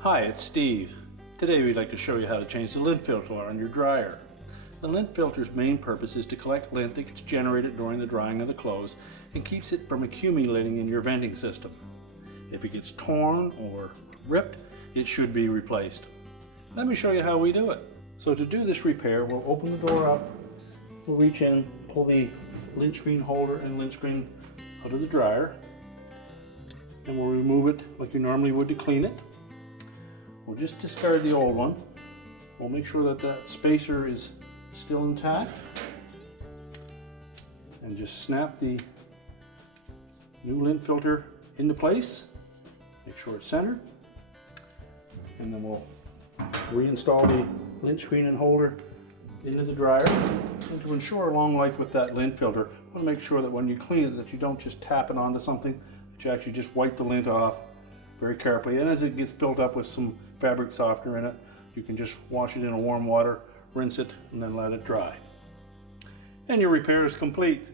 Hi, it's Steve. Today we'd like to show you how to change the lint filter on your dryer. The lint filter's main purpose is to collect lint that gets generated during the drying of the clothes and keeps it from accumulating in your venting system. If it gets torn or ripped, it should be replaced. Let me show you how we do it. So to do this repair, we'll open the door up, we'll reach in, pull the lint screen holder and lint screen out of the dryer, and we'll remove it like you normally would to clean it. We'll just discard the old one. We'll make sure that that spacer is still intact, and just snap the new lint filter into place. Make sure it's centered, and then we'll reinstall the lint screen and holder into the dryer. And to ensure a long life with that lint filter, I want to make sure that when you clean it that you don't just tap it onto something, that you actually just wipe the lint off very carefully. And as it gets built up with some fabric softener in it, you can just wash it in warm water, rinse it, and then let it dry. And your repair is complete.